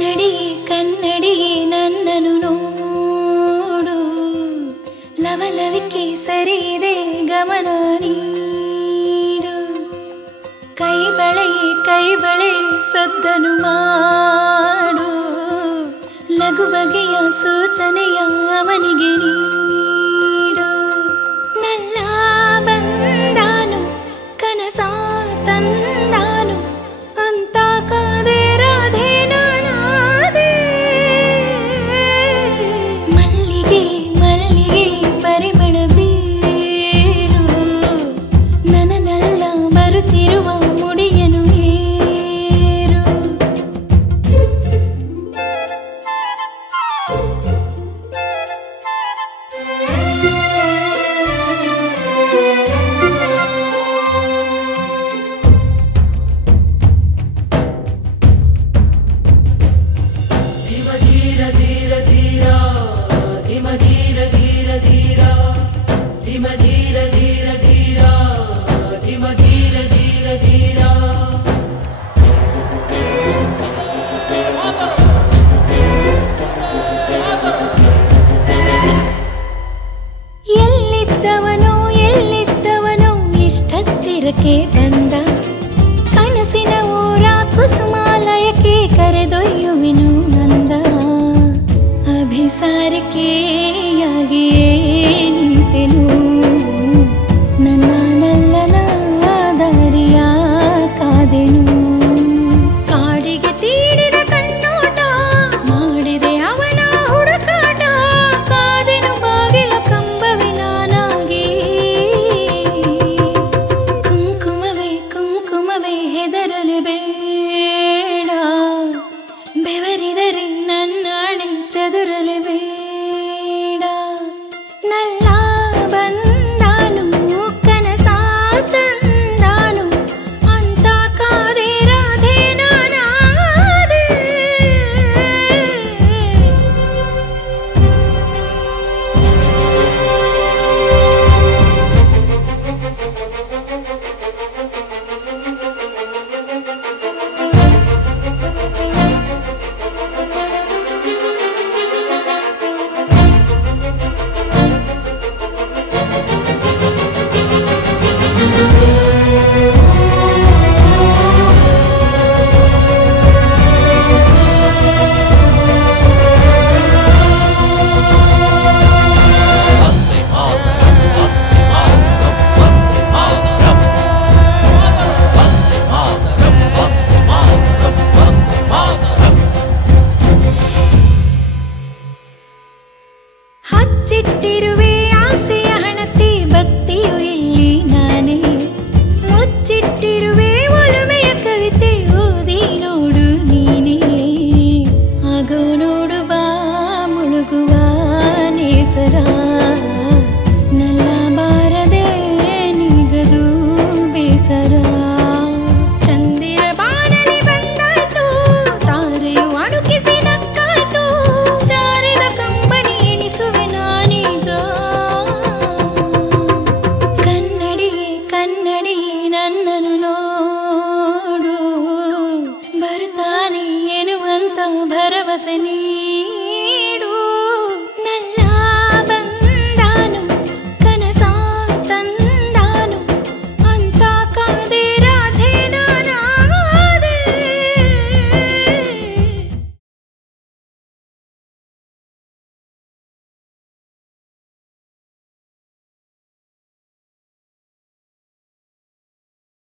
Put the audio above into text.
ಕನ್ನಡಿಯೇ ಕನ್ನಡಿಯೇ ನನ್ನನ್ನು ನೋಡು, ಲವಲವಿಕೆ ಸರಿದೆ ಗಮನ ನೀಡು. ಕೈ ಬಳೆ ಸದ್ದನು ಮಾಡು, ಲಘು ಬಗೆಯ ಸೂಚನೆಯ ಅವನಿಗೆ ನೀಡು. ನಲ್ಲ ಬಂದಾನು ಕನಸ ತಂದಾನು ಅಂತ ಕಾದೆ ರಾಧೆ ನಾನಾದೆ. ಮಲ್ಲಿಗೆ ಮಲ್ಲಿಗೆ ಪರಿಮಳ ಬೀರು, ನನ್ನನ್ನೆಲ್ಲ ಬರುತ್ತಿರುವ ಮುಡಿಯನು ಏರು. ಎಲ್ಲಿದ್ದವನೋ ಇಷ್ಟತ್ತಿರಕ್ಕೆ ತಂದ, ಕನಸಿನ ಊರ ಕುಸುಮಾಲಯಕ್ಕೆ ಕರೆದೊಯ್ಯುವೆನು ಅಂದ. ಅಭಿಸಾರಿಕೆಯಾಗಿಯೇ ನಿಂತೆನು, ನನ್ನ ನಲ್ಲನ ದಾರಿಯ ಕಾದೆನು. ಕಾಡಿಗೆ ತೀಡಿದ ಕಣ್ಣೋಟ ಮಾಡಿದೆ ಅವನ ಹುಡುಕಾಟ, ಕಾದೆನು ಬಾಗಿಲ ಕಂಬವೆ ನಾನಾಗಿ. ಕುಂಕುಮವೇ ಹೆದರಲೆ ಬೇಡ, ಬೆವರಿದರೆ ನನ್ನಾಣೆ ಚದುರಲೆ ಬೇಡ. ನಲ್ಲ ಬಂದಾನು ಕನಸ ತಂದಾನು ಅಂತ ಕಾದೆ ರಾಧೆ ನಾನಾದೆ. ಹಚ್ಚಿಟ್ಟಿರುವೆ ಆಸೆಯ ಹಣತೆ ಬತ್ತಿಯು ಇಲ್ಲಿ ನಾನೇ, ಮುಚ್ಚಿಟ್ಟಿರುವೆ ಒಲುಮೆಯ ಕವಿತೆ ಓದಿ ನೋಡು ನೀನೇ. ಆಗೋ ನೋಡು ಬಾ ಮುಳುಗುವ ನೇಸರ, ನಲ್ಲ ಬಾರದೆ ನಿಗದು ಬೇಸರ. ಚಂದಿರ ಬಾನಲಿ ಬಂದಾಯ್ತು, ತಾರೆಯು ಅಣುಕಿಸಿ ನಕ್ಕಾಯ್ತು, ಜಾರಿದ ಕಂಬನಿ ಎಣಿಸುವೆ ನಾನೀಗ. ಕನ್ನಡಿಯೇ ನನ್ನನ್ನು ನೋಡು, ಬರುತ್ತಾನೆ ಎನ್ನುವಂತ ಭರವಸೆ ನೀ